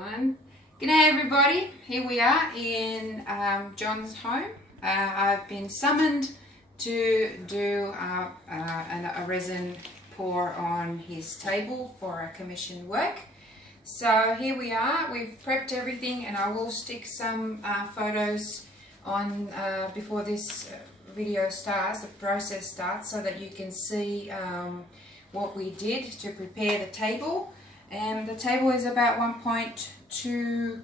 everyone. G'day everybody. Here we are in John's home. I've been summoned to do a resin pour on his table for a commission work. So here we are. We've prepped everything, and I will stick some photos on before this video starts, the process starts, so that you can see what we did to prepare the table. And the table is about 1.2,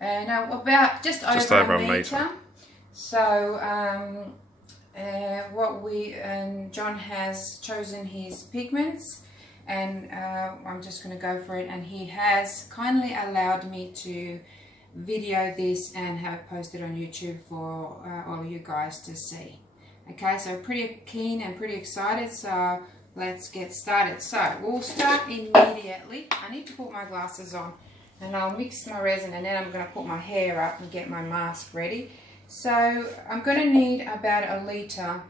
about just over a meter. So John has chosen his pigments, and I'm just going to go for it, and he has kindly allowed me to video this and have it posted on YouTube for all of you guys to see. Okay, so pretty keen and pretty excited, so let's get started. So we'll start immediately. I need to put my glasses on, and I'll mix my resin, and then I'm going to put my hair up and get my mask ready. So I'm going to need about 1 litre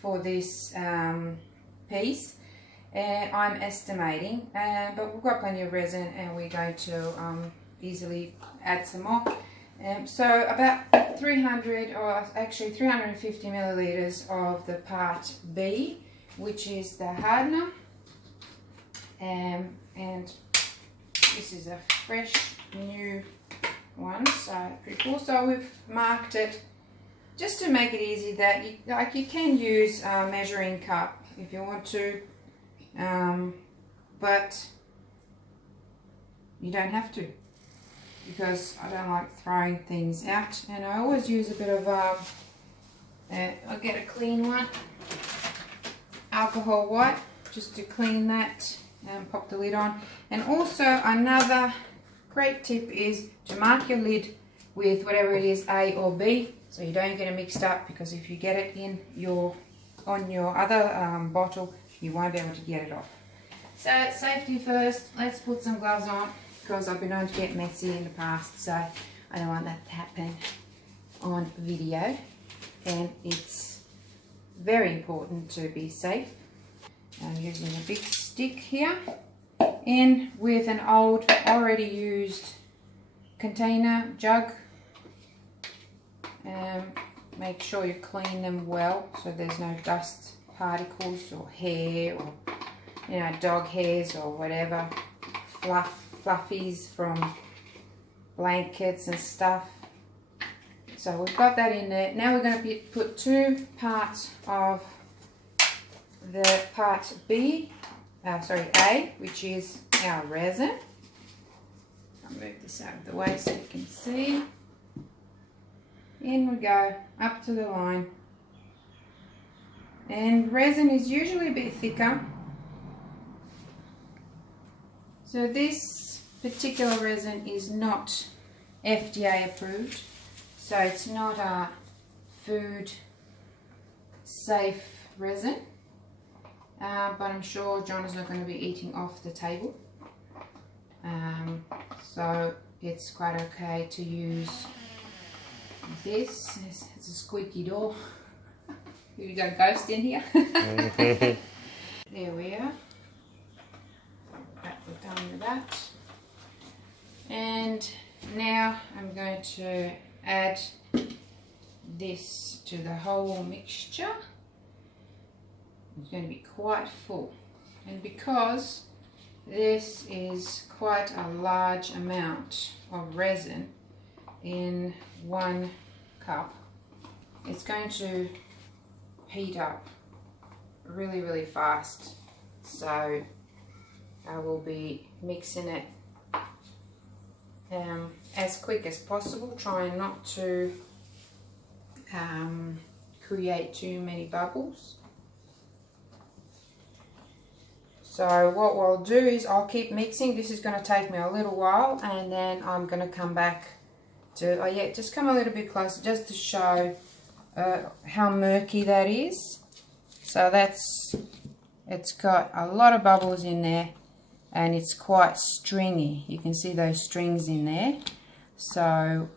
for this piece, and I'm estimating, but we've got plenty of resin, and we're going to easily add some more. So about 300, or actually 350 milliliters of the part B, which is the hardener, and this is a fresh new one, so pretty cool. So we've marked it just to make it easy, that you can use a measuring cup if you want to, but you don't have to, because I don't like throwing things out, and I always use a bit of I'll get a clean one, alcohol white, just to clean that and pop the lid on. And also another great tip is to mark your lid with whatever it is, A or B, so you don't get it mixed up, because if you get it on your other bottle, you won't be able to get it off. So safety first. Let's put some gloves on, because I've been known to get messy in the past, so I don't want that to happen on video, and it's very important to be safe. I'm using a big stick here, and with an old already used container jug. Make sure you clean them well, so there's no dust particles or hair, or dog hairs or whatever, fluffies from blankets and stuff. So we've got that in there. Now we're going to put 2 parts of the part B, A, which is our resin. I'll move this out of the way so you can see. In we go, up to the line. And resin is usually a bit thicker. So this particular resin is not FDA approved, so it's not a food safe resin, but I'm sure John is not going to be eating off the table, so it's quite okay to use this. It's a squeaky door. Here we go, ghost in here. There we are. We're done with that. And now I'm going to add this to the whole mixture. It's going to be quite full, and because this is quite a large amount of resin in 1 cup, it's going to heat up really, really fast. So I will be mixing it as quick as possible, trying not to create too many bubbles. So what we'll do is I'll keep mixing. This is going to take me a little while, and then I'm going to come back to, just come a little bit closer, just to show how murky that is. So it's got a lot of bubbles in there, and it's quite stringy. You can see those strings in there. So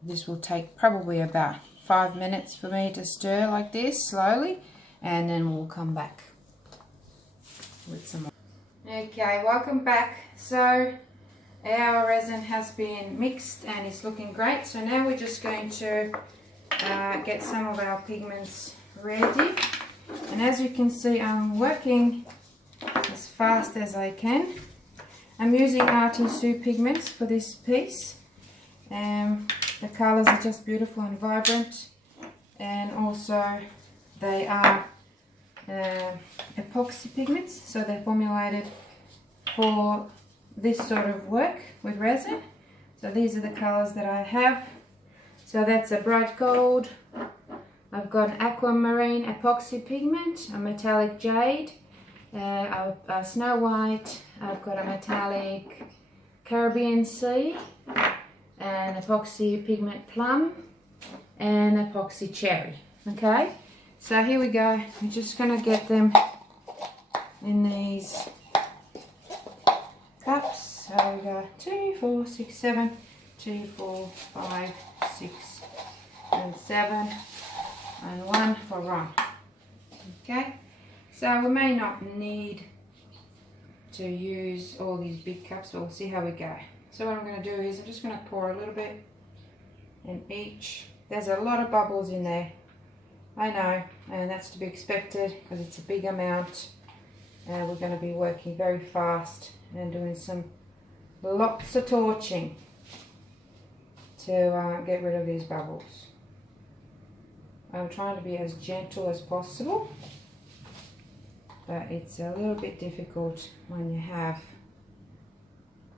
this will take probably about 5 minutes for me to stir like this slowly, and then we'll come back with some more. Okay, welcome back. So our resin has been mixed and it's looking great. So now we're just going to get some of our pigments ready. And as you can see, I'm working as fast as I can. I'm using Artisue pigments for this piece. The colors are just beautiful and vibrant, and also they are epoxy pigments, so they're formulated for this sort of work with resin. So these are the colors that I have. So that's a bright gold, I've got an aquamarine epoxy pigment, a metallic jade, a snow white, I've got a metallic Caribbean sea, an epoxy pigment plum, and epoxy cherry. Okay, so here we go. I'm just going to get them in these cups. So we got 2, 4, 6, 7, 2, 4, 5, 6, and 7, and 1 for Ron. Okay, so we may not need to use all these big cups, but we'll see how we go. So what I'm going to do is I'm just going to pour a little bit in each. There's a lot of bubbles in there, I know, and that's to be expected because it's a big amount. We're going to be working very fast and doing lots of torching to get rid of these bubbles. I'm trying to be as gentle as possible, but it's a little bit difficult when you have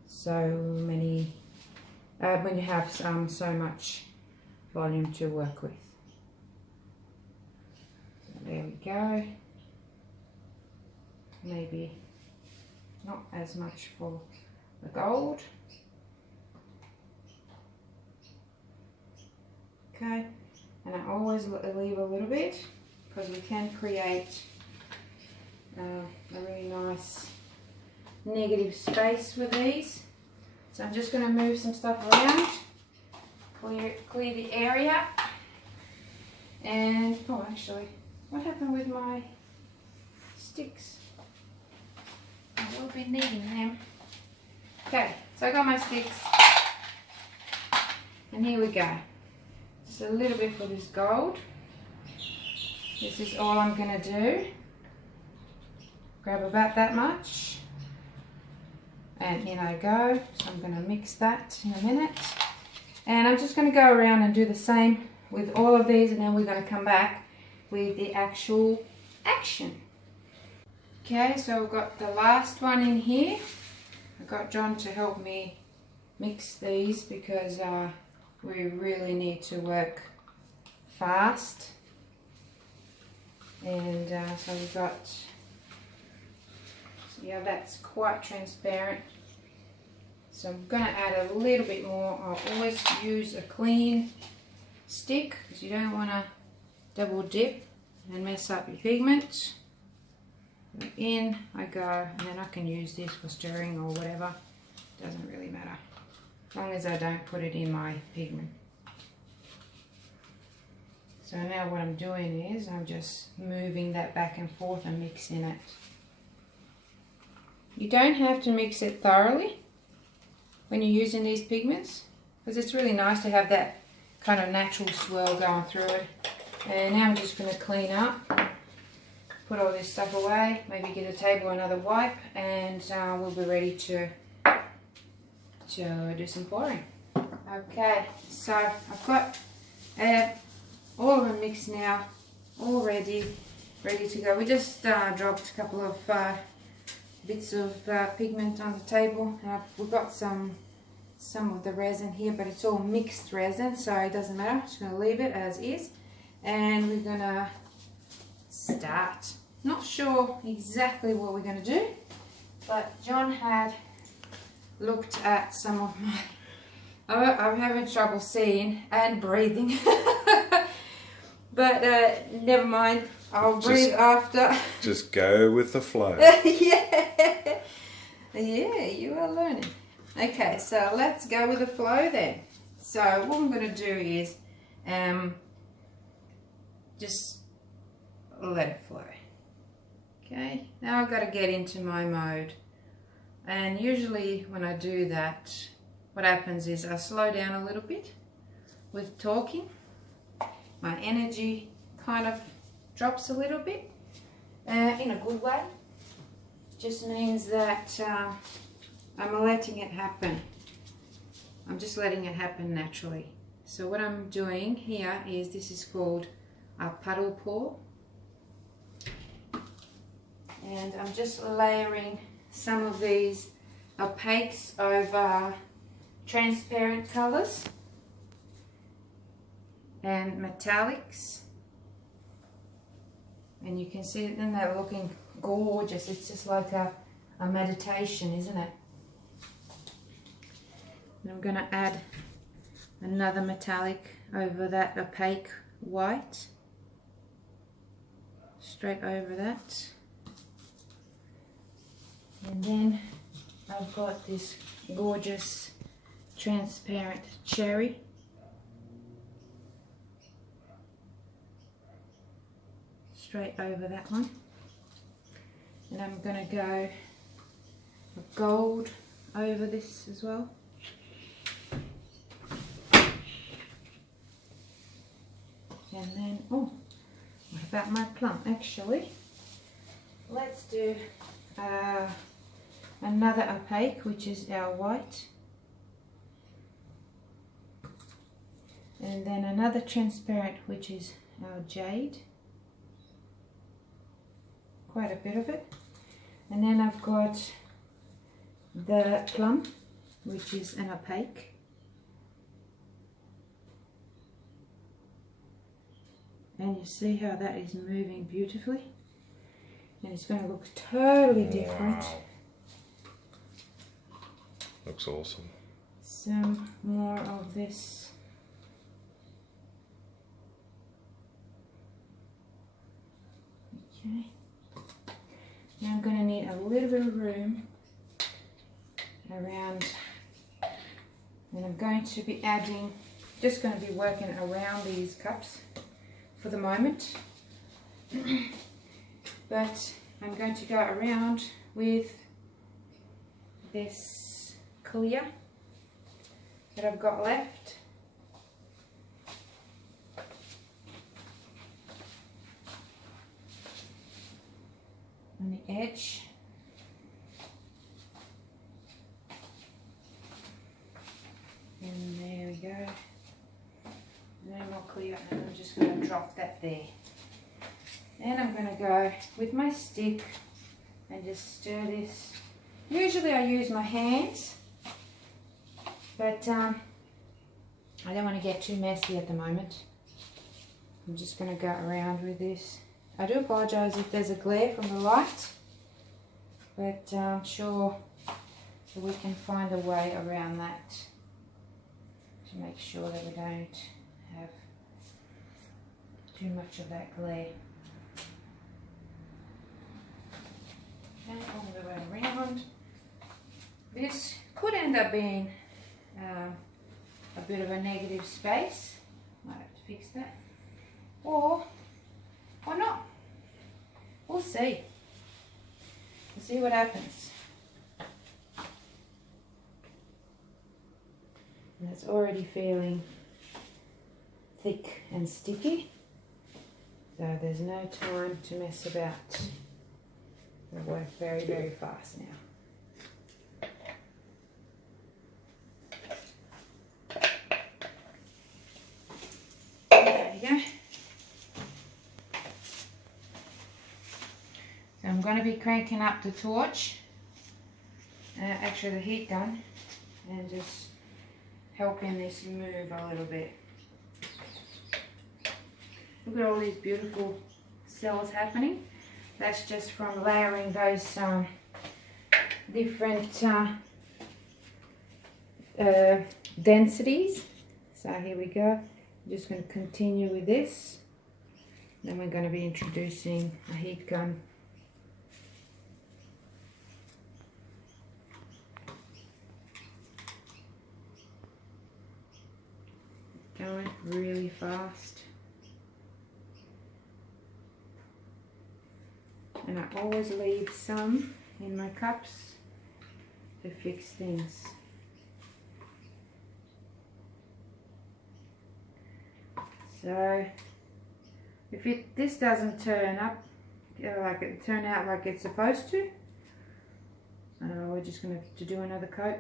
so many, when you have so much volume to work with. So there we go. Maybe not as much for the gold. Okay, and I always leave a little bit because we can create a really nice negative space with these. So I'm just going to move some stuff around, clear the area, and oh, actually, what happened with my sticks? I will be needing them. Okay, so I got my sticks, and here we go. Just a little bit for this gold. This is all I'm going to do. Grab about that much, and in I go. So I'm going to mix that in a minute, and I'm just going to go around and do the same with all of these, and then we're going to come back with the actual action. Okay, so we've got the last one in here. I got John to help me mix these because we really need to work fast, and so we've got, yeah, that's quite transparent. So I'm going to add a little bit more. I'll always use a clean stick because you don't want to double dip and mess up your pigment. In I go, and then I can use this for stirring or whatever. Doesn't really matter, as long as I don't put it in my pigment. So now what I'm doing is I'm just moving that back and forth and mixing it. You don't have to mix it thoroughly when you're using these pigments, because it's really nice to have that kind of natural swirl going through it. And now I'm just going to clean up, put all this stuff away, maybe get a table or another wipe, and we'll be ready to do some pouring. Okay, so I've got all of them mixed now, all ready to go. We just dropped a couple of bits of pigment on the table. We've got some of the resin here, but it's all mixed resin, so it doesn't matter. I'm just going to leave it as is, and we're going to start. Not sure exactly what we're going to do, but John had looked at some of my, I'm having trouble seeing and breathing, but never mind, I'll breathe after. Just go with the flow. Yeah, you are learning. Okay, so let's go with the flow then. So what I'm going to do is just let it flow. Okay, now I've got to get into my mode And usually when I do that, what happens is I slow down a little bit with talking. My energy kind of drops a little bit in a good way. Just means that I'm letting it happen. I'm just letting it happen naturally. So what I'm doing here is, this is called a Puddle Pool. And I'm just layering some of these opaques over transparent colors and metallics. And you can see them, they're looking gorgeous. It's just like a meditation, isn't it? And I'm going to add another metallic over that opaque white, straight over that. And then I've got this gorgeous transparent cherry. Straight over that one. And I'm going to go gold over this as well. And then, oh, what about my plum? Actually, let's do another opaque, which is our white. And then another transparent, which is our jade. Quite a bit of it. And then I've got the plum, which is an opaque. And you see how that is moving beautifully. And it's going to look totally different. Wow. Looks awesome. Some more of this. Okay. Now I'm going to need a little bit of room around, and I'm going to be adding, just going to be working around these cups for the moment. But I'm going to go around with this clear that I've got left. On the edge. And there we go. No more clear, and I'm just going to drop that there. And I'm going to go with my stick and just stir this. Usually I use my hands, but I don't want to get too messy at the moment. I'm just going to go around with this. I do apologise if there's a glare from the light, but I'm sure that we can find a way around that to make sure that we don't have too much of that glare. And all the way around. This could end up being a bit of a negative space. Might have to fix that. Or not. We'll see. We'll see what happens. And it's already feeling thick and sticky. So there's no time to mess about. It'll work very, very fast now. There you go. So I'm going to be cranking up the torch, actually the heat gun, and just helping this move a little bit. Look at all these beautiful cells happening. That's just from layering those different densities. So here we go. I'm just going to continue with this. Then we're going to be introducing a heat gun. Going really fast. And I always leave some in my cups to fix things. So if this doesn't turn up turn out like it's supposed to, we're just going to have to do another coat.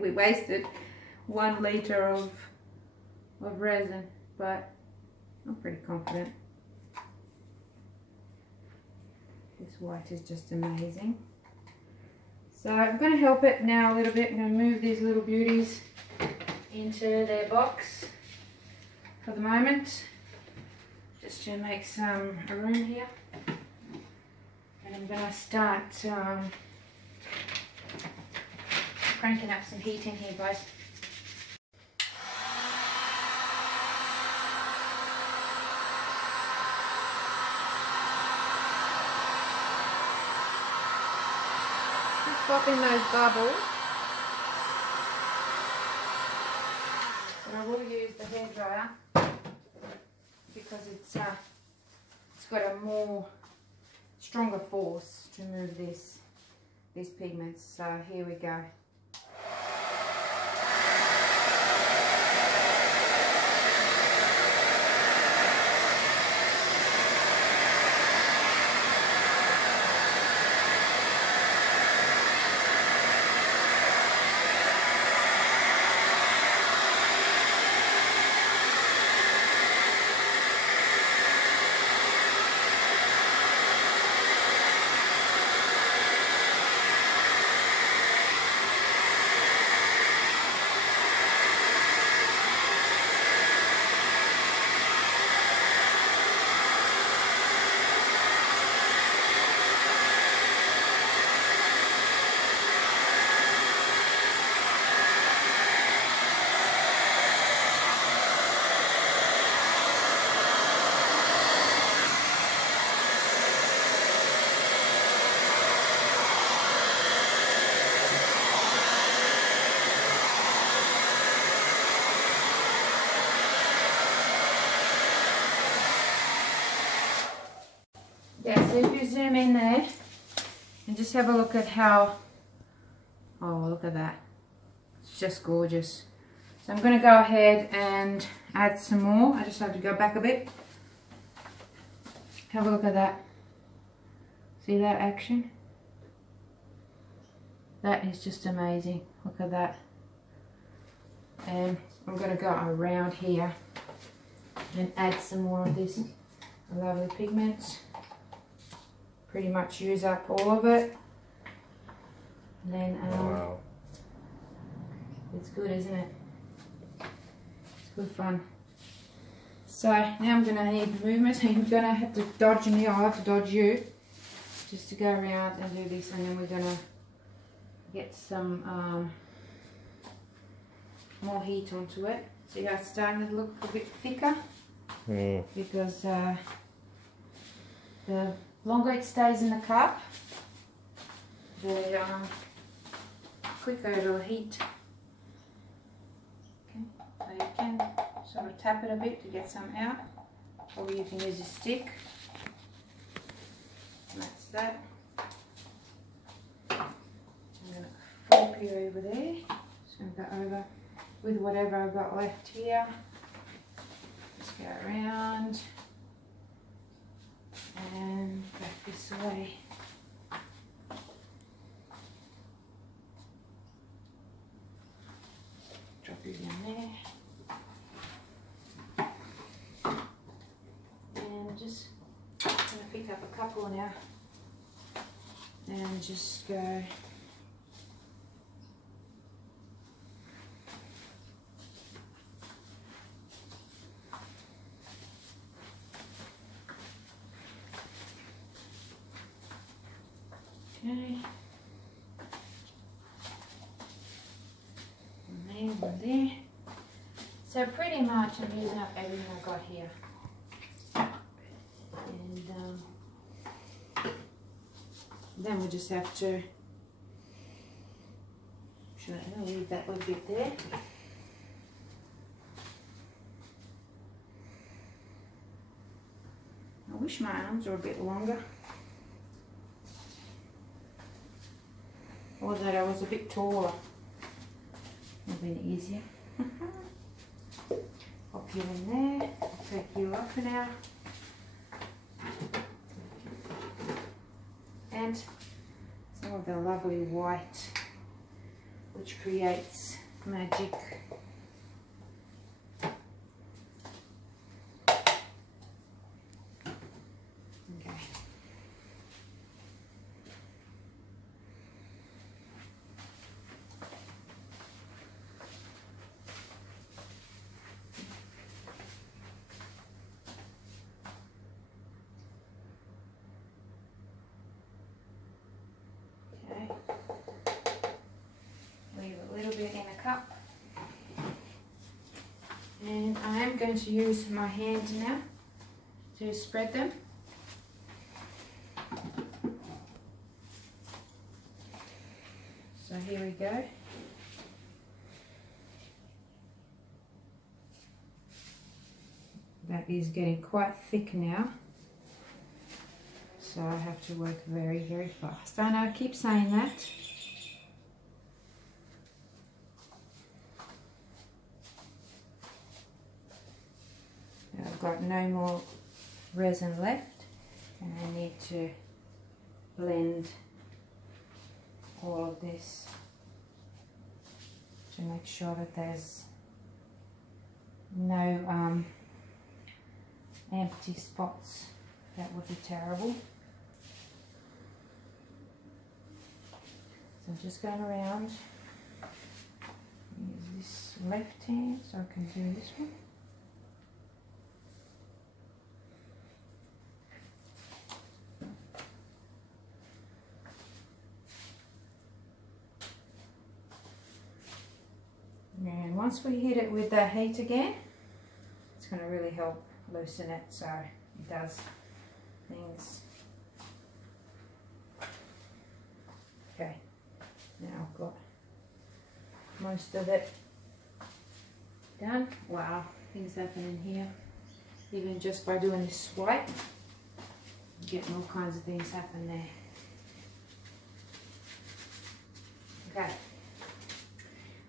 We wasted 1 litre of resin, but I'm pretty confident. This white is just amazing. So I'm going to help it now a little bit. I'm going to move these little beauties into their box for the moment, just to make some room here. And I'm going to start cranking up some heat in here, guys. Just pop in those bubbles. And I will use the hairdryer because it's got a more stronger force to move these pigments. So here we go. Yeah, so if you zoom in there and just have a look at how, oh look at that, it's just gorgeous. So I'm going to go ahead and add some more. I just have to go back a bit. Have a look at that. See that action? That is just amazing. Look at that. And I'm going to go around here and add some more of this lovely pigments. Pretty much use up all of it. And then wow. It's good, isn't it? It's good fun. So now I'm going to need movement. I'm going to have to dodge me. I'll have to dodge you just to go around and do this, and then we're going to get some more heat onto it. See how it's starting to look a bit thicker? Because the longer it stays in the cup, the quicker it'll heat. Okay, so you can sort of tap it a bit to get some out, or you can use a stick. And that's that. I'm going to flip you over there. Just going to go over with whatever I've got left here. Just go around and back this way. Drop you down there. And just going to pick up a couple now and just go okay. One there. So pretty much I'm using up everything I've got here. And then we just have to leave that little bit there. I wish my arms were a bit longer. or that I was a bit taller. Would have been easier. Pop you in there. I'll take you up for now. And some of the lovely white, which creates magic. Okay. Leave a little bit in a cup. And I am going to use my hand now to spread them. So here we go. That is getting quite thick now. So I have to work very, very fast. I know I keep saying that. I've got no more resin left, and I need to blend all of this to make sure that there's no empty spots. That would be terrible. So I'm just going around. Use this left hand so I can do this one. And once we hit it with the heat again, it's going to really help loosen it so it does things. Okay, now I've got most of it done. Wow, things happening here. Even just by doing this swipe, getting all kinds of things happen there. Okay.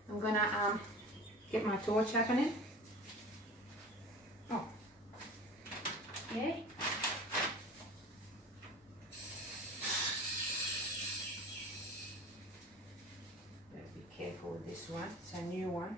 I'm gonna get my torch happening. Oh, yeah. Better be careful with this one. It's a new one.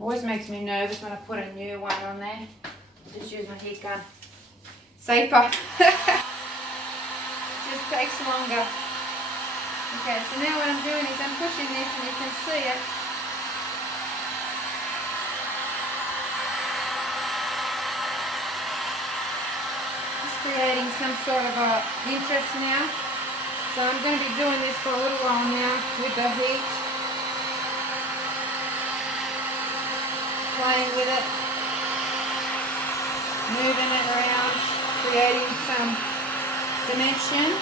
Always makes me nervous when I put a new one on there. Just use my heat gun. Safer. Just takes longer. Okay, so now what I'm doing is I'm pushing this and you can see it. Just creating some sort of a interest now. So I'm going to be doing this for a little while now with the heat. Playing with it, moving it around, creating some dimension.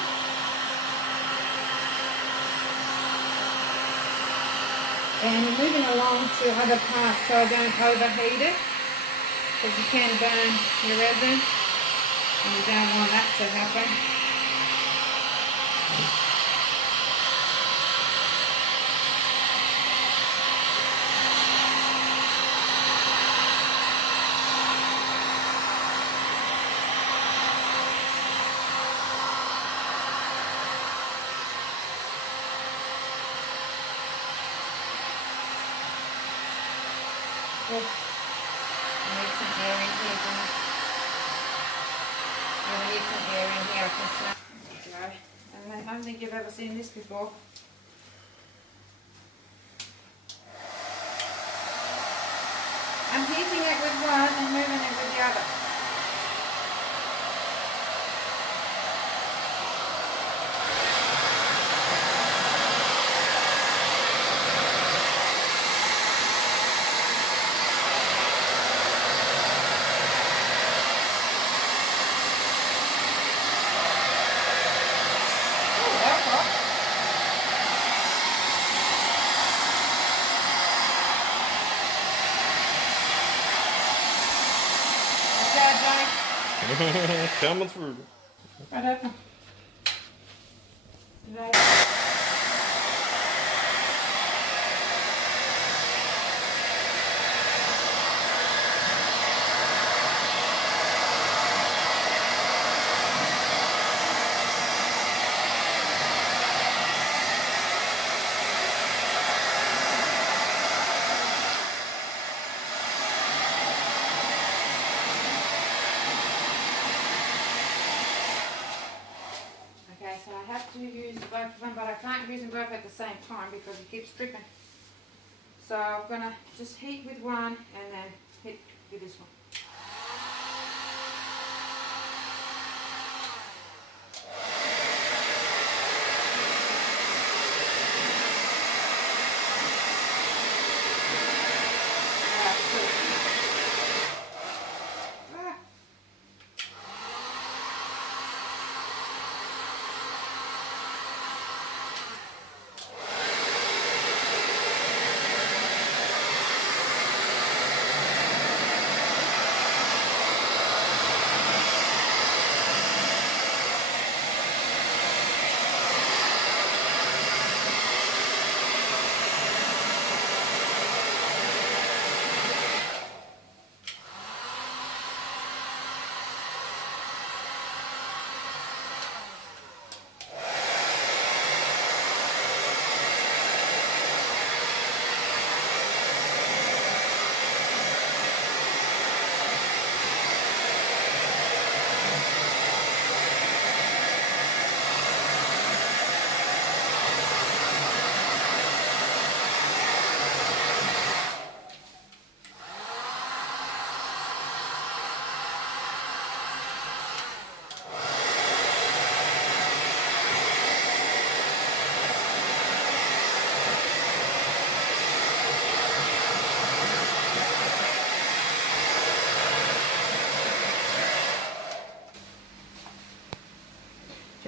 And moving along to other parts so I don't overheat it, because you can burn your resin and you don't want that to happen. I need some air in here, don't I? I need some air in here, I can smell. There you go. I don't think you've ever seen this before. I'm heating it with one and moving it with the other. Coming through. Right open. Right. Okay, so I have to use both of them, but I can't use them both at the same time because it keeps dripping. So I'm going to just heat with one and then hit with this one.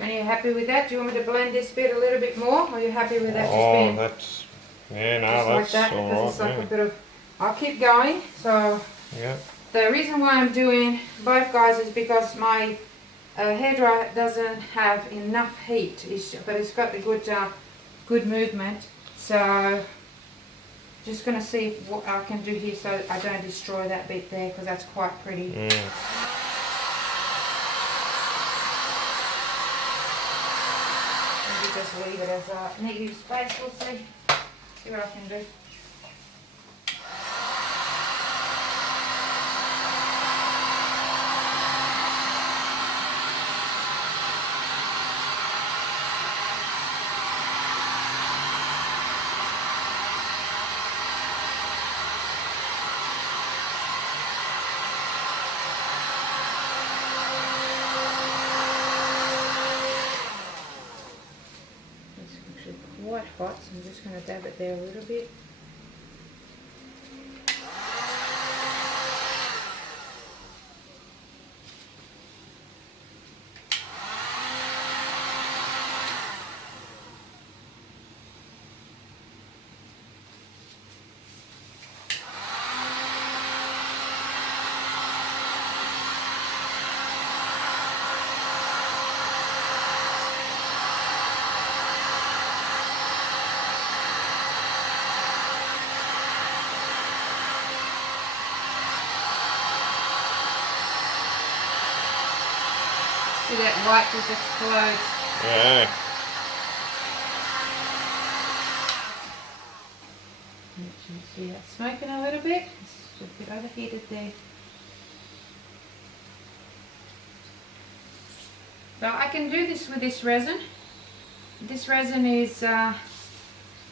Are you happy with that? Do you want me to blend this bit a little bit more? Or are you happy with that? Oh, that's, yeah, no, just that's like that, all because right. it's like Yeah. a bit of, I'll keep going. So Yeah. the reason why I'm doing both guys is because my hairdryer doesn't have enough heat, but it's got the good movement. So just going to see what I can do here so I don't destroy that bit there, because that's quite pretty. Maybe just leave it as a negative space. We'll see what I can do. Quite hot, so I'm just going to dab it there a little bit. See that white just explodes. Yeah. You see that smoking a little bit? It's a bit overheated there. So I can do this with this resin. This resin is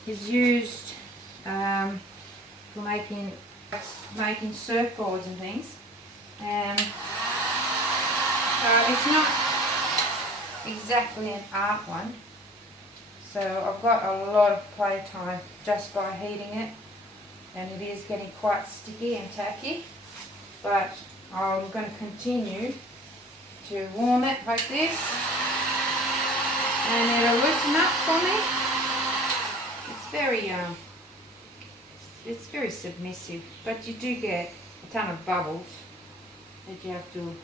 used for making surfboards and things. And so it's not exactly an art one, so I've got a lot of playtime just by heating it, and it is getting quite sticky and tacky, but I'm going to continue to warm it like this, and it'll loosen up for me. It's very submissive, but you do get a ton of bubbles that you have to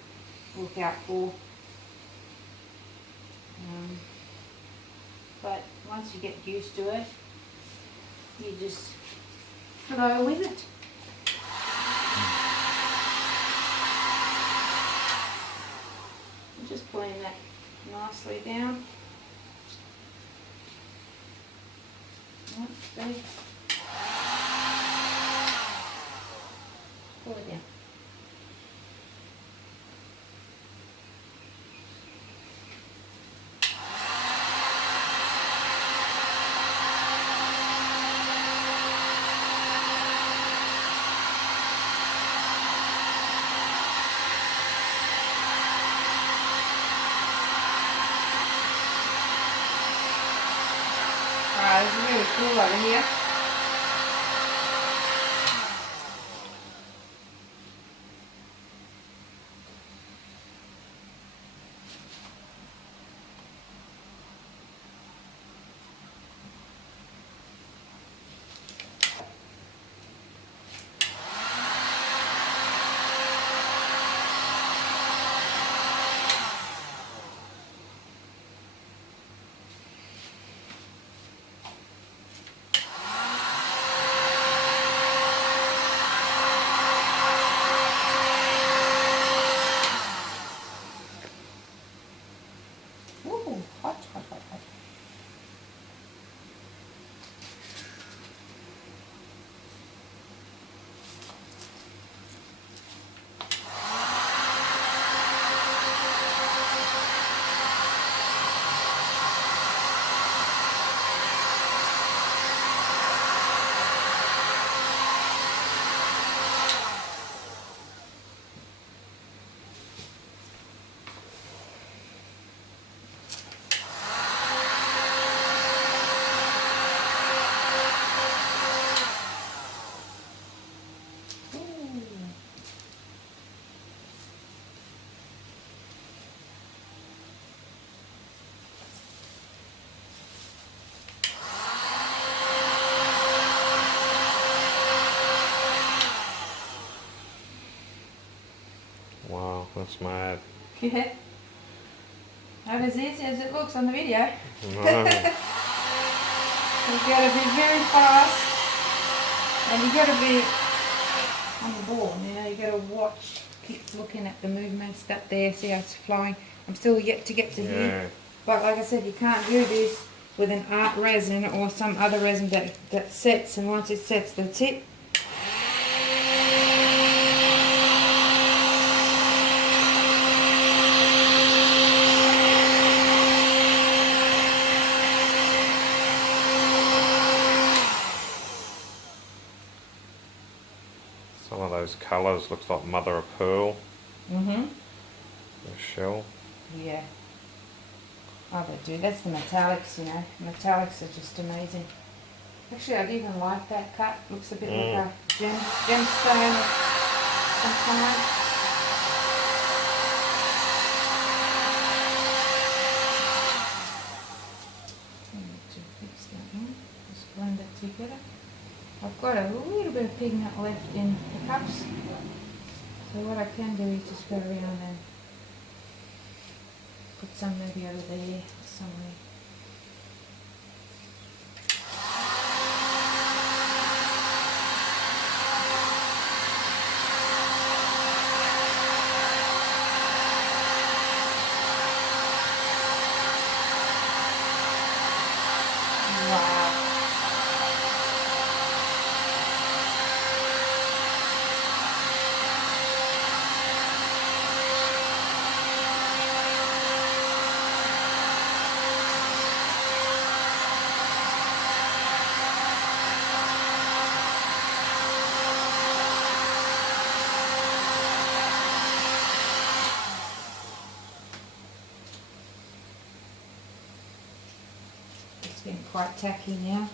look out for. But once you get used to it, you just flow with it. I'm just pulling that nicely down. See? Pull it down. This is really cool over here. Wow, that's mad. Yeah. Not as easy as it looks on the video. No. You've got to be very fast, and you've got to be on the ball. You know, you've got to watch, keep looking at the movements up there, see how it's flowing. I'm still yet to get to here, but like I said, you can't do this with an art resin or some other resin that sets, and once it sets, that's it. Some of those colours looks like mother of pearl. Mm-hmm. The shell. Yeah. Oh, they do. That's the metallics, you know. Metallics are just amazing. Actually, I'd even like that cut. Looks a bit like a gemstone of some kind. I need to fix that one. Just blend it together. I've got a little bit of pigment left in the cups. So what I can do is just go around and put some maybe over there somewhere. Wow. It's getting quite tacky now.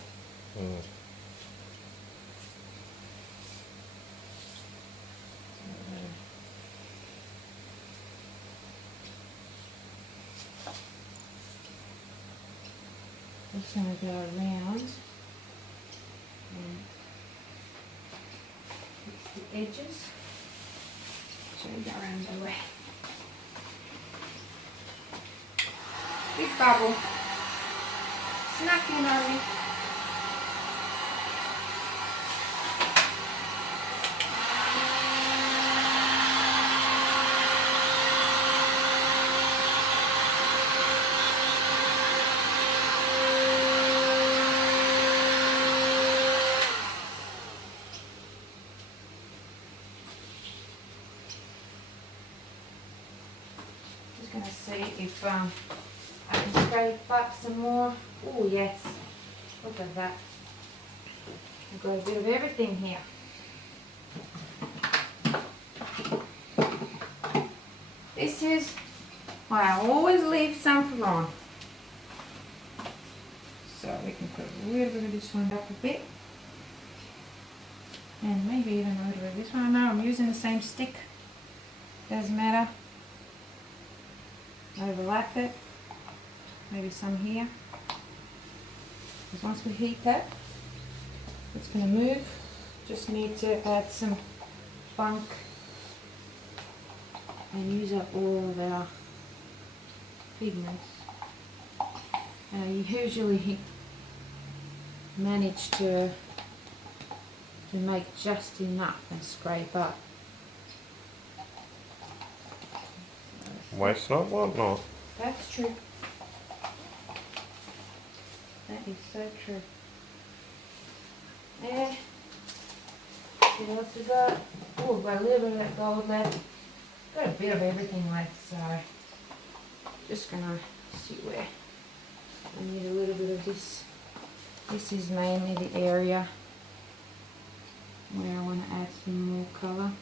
Just going to go around and fix the edges. So we go around the way. Big bubble. Snuck in on me. Just going to see if I can scrape up some more. Oh yes, look at that. I've got a bit of everything here. This is why I always leave some for Ron. So we can put a little bit of this one up a bit. And maybe even a little bit of this one. I know I'm using the same stick. Doesn't matter. Overlap it. Maybe some here. Because once we heat that, it's going to move. Just need to add some funk and use up all of our pigments. And I usually manage to make just enough and scrape up. Waste not, want not. That's true. That is so true. There. See what else we got? Oh, we've got a little bit of that gold left. Got a bit of everything left, so just gonna see where I need a little bit of this. This is mainly the area where I want to add some more colour.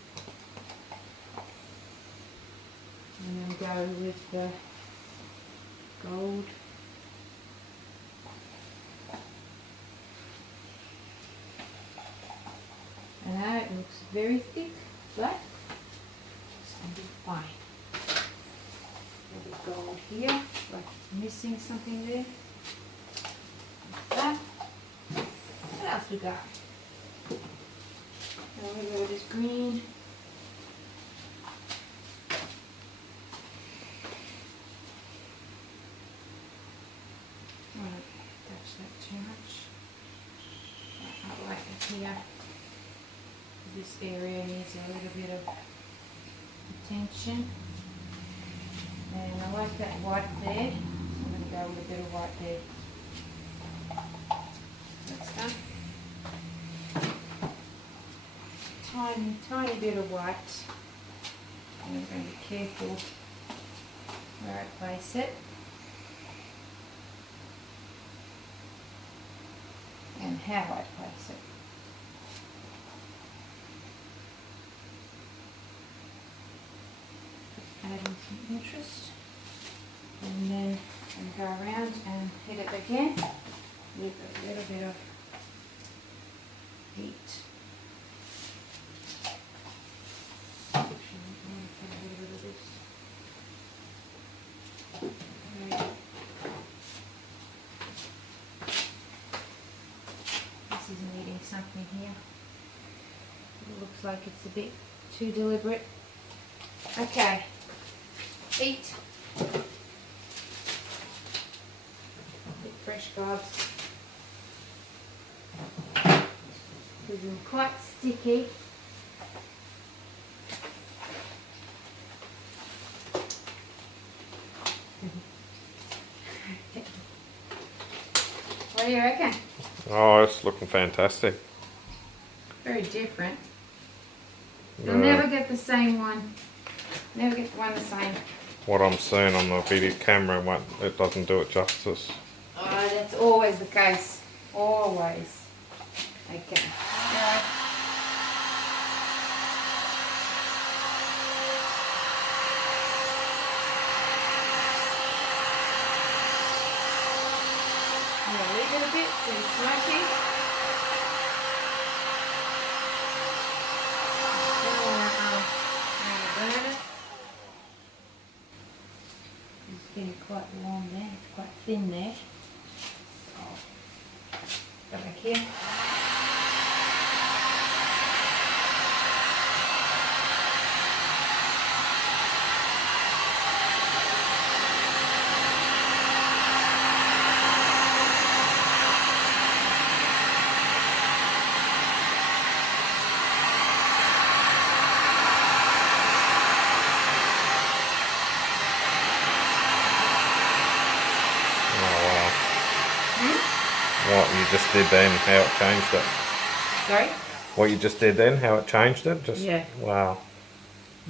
And then go with the gold. And now it looks very thick, but it's going to be fine. Maybe gold here, like it's missing something there. Like that. What else we got? A little bit of this green. I don't touch that too much. I like it here. This area needs a little bit of attention. And I like that white there, so I'm going to go with a bit of white there. That's done. Tiny, tiny bit of white. And I'm going to be careful where I place it. And how I place it. Adding some interest, and then go around and hit it again with a little bit of heat. This is needing something here. It looks like it's a bit too deliberate. Okay. Heat. Bit fresh, guys. Because I'm quite sticky. What do you reckon? Oh, it's looking fantastic. Very different. You'll never get the same one. Never get one the same. What I'm seeing on the video camera, it doesn't do it justice. Oh, that's always the case. Always. Okay. Alright. I'm going to leave it a bit so it's smoky. It's getting quite warm there, it's quite thin there. Go back here. What you just did then, how it changed it. Sorry? What you just did then, how it changed it? Just Yeah. wow.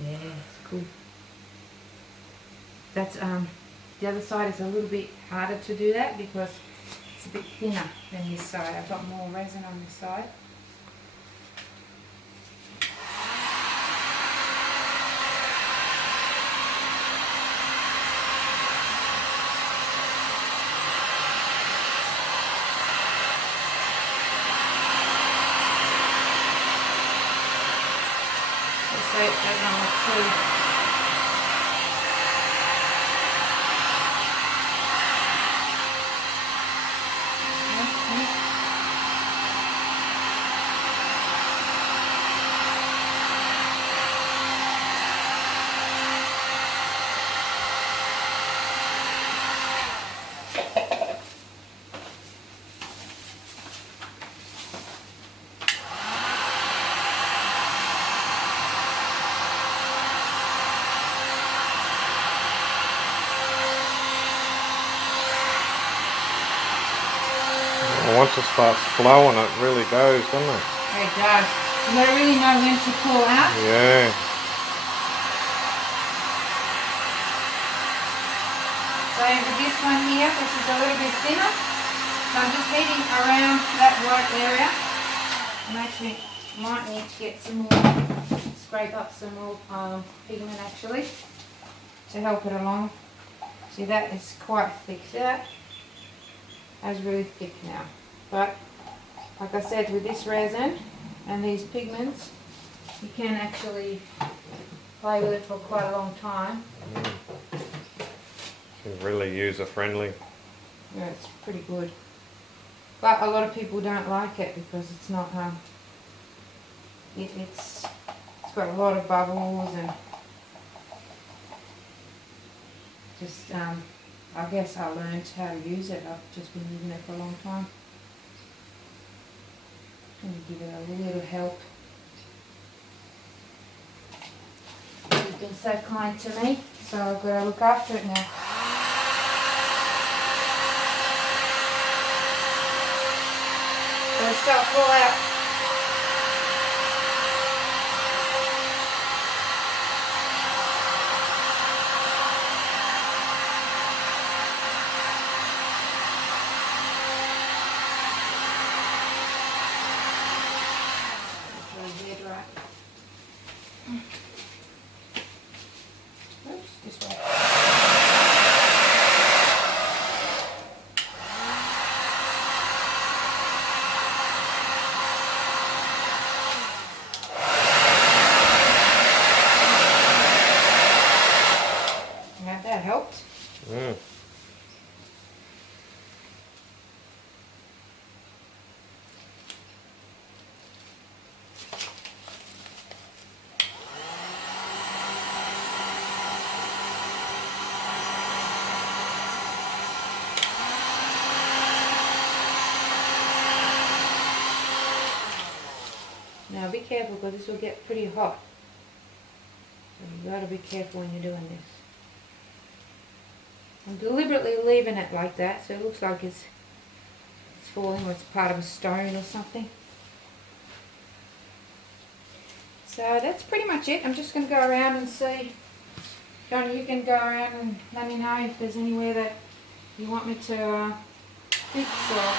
Yeah, it's cool. That's the other side is a little bit harder to do that because it's a bit thinner than this side. I've got more resin on this side. So it doesn't look too. Once it starts flowing, it really goes, doesn't it? It does. You gotta really know when to pull out. Yeah. So with this one here, this is a little bit thinner. So I'm just heating around that white area. I actually might need to get some more, scrape up some more pigment actually to help it along. See, that is quite thick. See that? That's really thick now. But like I said, with this resin and these pigments, you can actually play with it for quite a long time. It's really user friendly. Yeah, it's pretty good. But a lot of people don't like it because it's not it's got a lot of bubbles and just I guess I learned how to use it. I've just been using it for a long time. I'm going to give it a little help. You've been so kind to me, so I've got to look after it now. So start to pull out. Oops, this way. Yeah, that helped. Mm. Now be careful because this will get pretty hot. So you've got to be careful when you're doing this. I'm deliberately leaving it like that so it looks like it's falling or it's part of a stone or something. So that's pretty much it. I'm just going to go around and see. Johnny, you can go around and let me know if there's anywhere that you want me to fix or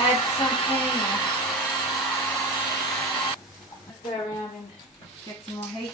add something. Let's go around and get some more heat.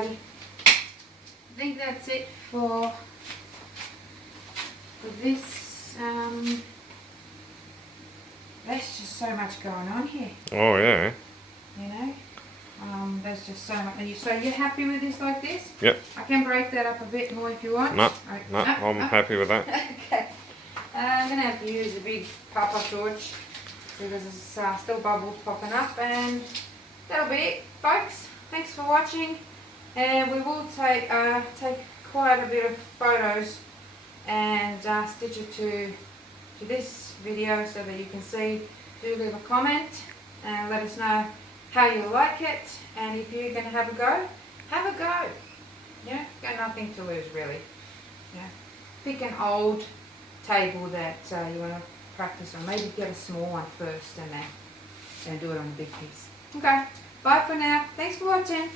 Alrighty. I think that's it for this. There's just so much going on here. Oh yeah. You know, there's just so much. So you're happy with this like this? Yep. I can break that up a bit more if you want. No, I'm happy with that. Okay. I'm going to have to use a big papa torch because there's still bubbles popping up, and that'll be it, folks. Thanks for watching, and we will take quite a bit of photos and stitch it to this video so that you can see. Do leave a comment and let us know how you like it, and if you're going to have a go, have a go. Yeah, got nothing to lose really. Yeah, pick an old table that you want to practice on. Maybe get a small one first and then do it on a big piece. Okay, bye for now. Thanks for watching.